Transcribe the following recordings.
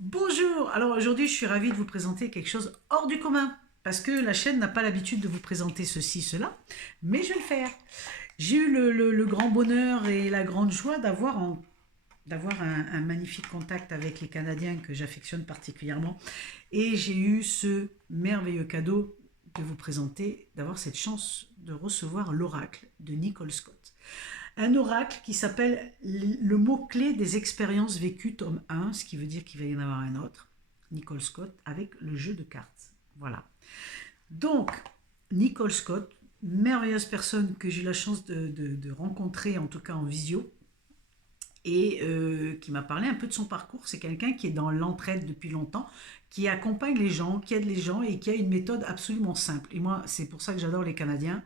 Bonjour, alors aujourd'hui je suis ravie de vous présenter quelque chose hors du commun, parce que la chaîne n'a pas l'habitude de vous présenter ceci, cela, mais je vais le faire. J'ai eu le grand bonheur et la grande joie d'avoir un magnifique contact avec les Canadiens que j'affectionne particulièrement, et j'ai eu ce merveilleux cadeau de vous présenter, d'avoir cette chance de recevoir l'oracle de Nicole Scott. Un oracle qui s'appelle le mot-clé des expériences vécues, tome 1, ce qui veut dire qu'il va y en avoir un autre, Nicole Scott, avec le jeu de cartes. Voilà. Donc, Nicole Scott, merveilleuse personne que j'ai eu la chance de rencontrer, en tout cas en visio, et qui m'a parlé un peu de son parcours. C'est quelqu'un qui est dans l'entraide depuis longtemps, qui accompagne les gens, qui aide les gens et qui a une méthode absolument simple. Et moi, c'est pour ça que j'adore les Canadiens,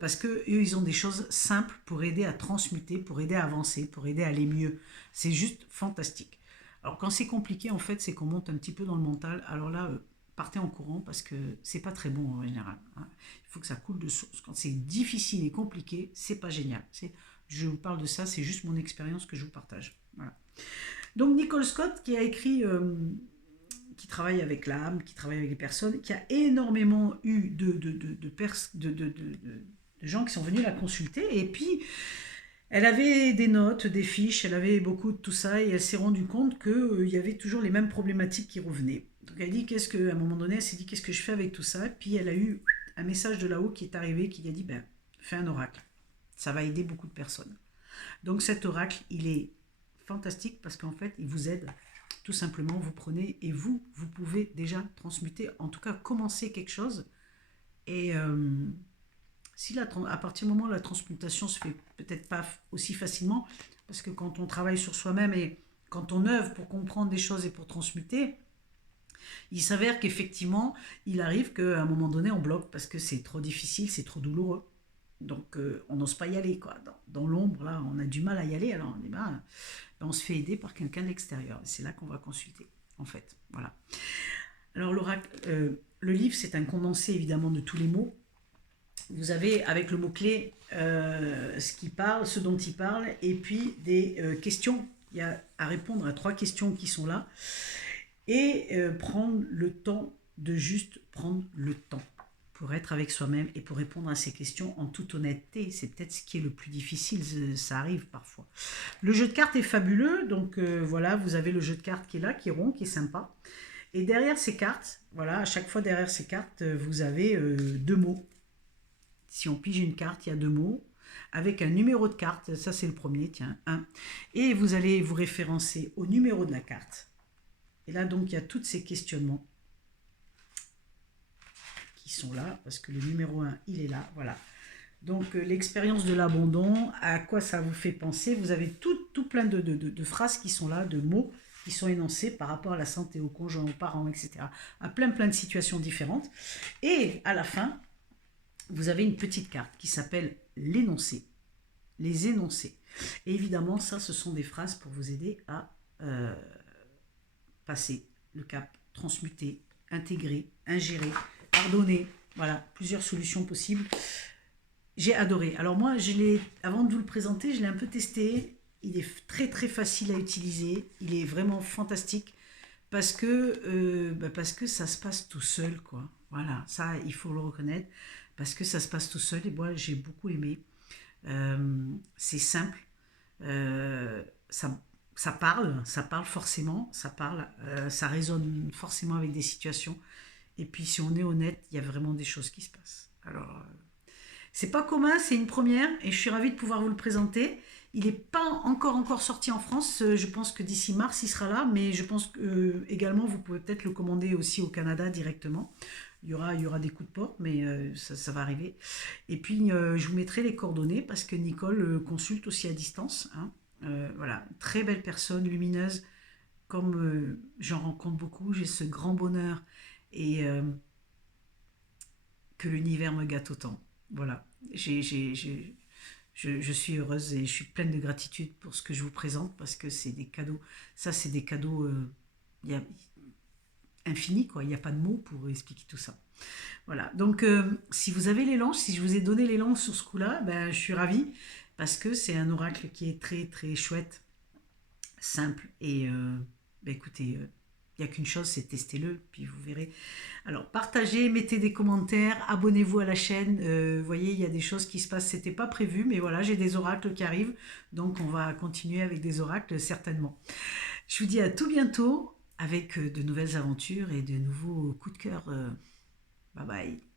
parce que eux, ils ont des choses simples pour aider à transmuter, pour aider à avancer, pour aider à aller mieux. C'est juste fantastique. Alors quand c'est compliqué, en fait, c'est qu'on monte un petit peu dans le mental. Alors là, partez en courant parce que c'est pas très bon en général, hein. Il faut que ça coule de source. Quand c'est difficile et compliqué, c'est pas génial. Je vous parle de ça, c'est juste mon expérience que je vous partage. Voilà. Donc Nicole Scott qui a écrit, qui travaille avec l'âme, qui travaille avec les personnes, qui a énormément eu de gens qui sont venus la consulter. Et puis, elle avait des notes, des fiches, elle avait beaucoup de tout ça, et elle s'est rendue compte qu'il y avait toujours les mêmes problématiques qui revenaient. Donc elle dit, à un moment donné, elle s'est dit, qu'est-ce que je fais avec tout ça? Puis elle a eu un message de là-haut qui est arrivé, qui lui a dit, ben, fais un oracle. Ça va aider beaucoup de personnes. Donc cet oracle, il est fantastique parce qu'en fait, il vous aide. Tout simplement, vous prenez et vous pouvez déjà transmuter, en tout cas commencer quelque chose. Et si à partir du moment où la transmutation se fait peut-être pas aussi facilement, parce que quand on travaille sur soi-même et quand on œuvre pour comprendre des choses et pour transmuter, il s'avère qu'effectivement, il arrive qu'à un moment donné, on bloque parce que c'est trop difficile, c'est trop douloureux. Donc, on n'ose pas y aller, quoi. Dans l'ombre, là, on a du mal à y aller. Alors, on dit, on se fait aider par quelqu'un de l'extérieur. C'est là qu'on va consulter, en fait. Voilà. Alors, l'oracle, le livre, c'est un condensé, évidemment, de tous les mots. Vous avez, avec le mot-clé, ce dont il parle, et puis des questions. Il y a à répondre à 3 questions qui sont là. Et prendre le temps de juste prendre le temps pour être avec soi-même et pour répondre à ces questions en toute honnêteté. C'est peut-être ce qui est le plus difficile, ça arrive parfois. Le jeu de cartes est fabuleux, donc voilà, vous avez le jeu de cartes qui est là, qui est rond, qui est sympa. Et derrière ces cartes, voilà, à chaque fois derrière ces cartes, vous avez 2 mots. Si on pige une carte, il y a 2 mots, avec un numéro de carte, ça c'est le premier, tiens, 1. Et vous allez vous référencer au numéro de la carte. Et là, donc, il y a tous ces questionnements qui sont là, parce que le numéro 1, il est là, voilà. Donc, l'expérience de l'abandon, à quoi ça vous fait penser? Vous avez tout plein de phrases qui sont là, de mots qui sont énoncés par rapport à la santé, aux conjoints, aux parents, etc. À plein de situations différentes. Et à la fin, vous avez une petite carte qui s'appelle l'énoncé, les énoncés. Et évidemment, ça, ce sont des phrases pour vous aider à passer le cap, transmuter, intégrer, ingérer, pardonner. Voilà, plusieurs solutions possibles. J'ai adoré. Alors moi, avant de vous le présenter, je l'ai un peu testé. Il est très très facile à utiliser. Il est vraiment fantastique parce que ça se passe tout seul, quoi. Voilà, ça, il faut le reconnaître parce que ça se passe tout seul. Et moi, j'ai beaucoup aimé. C'est simple. Ça ça parle forcément, ça résonne forcément avec des situations. Et puis si on est honnête, il y a vraiment des choses qui se passent. Alors, c'est pas commun, c'est une première, et je suis ravie de pouvoir vous le présenter. Il n'est pas encore sorti en France. Je pense que d'ici mars, il sera là, mais je pense que également, vous pouvez peut-être le commander aussi au Canada directement. Il y aura des coups de porte, mais ça va arriver. Et puis, je vous mettrai les coordonnées parce que Nicole consulte aussi à distance, hein. Voilà, très belle personne, lumineuse, comme j'en rencontre beaucoup. J'ai ce grand bonheur et que l'univers me gâte autant. Voilà, je suis heureuse et je suis pleine de gratitude pour ce que je vous présente parce que c'est des cadeaux. Ça, c'est des cadeaux y a, infinis, quoi. Il n'y a pas de mots pour expliquer tout ça. Voilà, donc si vous avez l'élan, si je vous ai donné l'élan sur ce coup-là, ben, je suis ravie parce que c'est un oracle qui est très très chouette, simple et Ben écoutez, il n'y a qu'une chose, c'est testez-le, puis vous verrez. Alors, partagez, mettez des commentaires, abonnez-vous à la chaîne. Vous voyez, il y a des choses qui se passent, c'était pas prévu, mais voilà, j'ai des oracles qui arrivent, donc on va continuer avec des oracles certainement. Je vous dis à tout bientôt avec de nouvelles aventures et de nouveaux coups de cœur. Bye bye.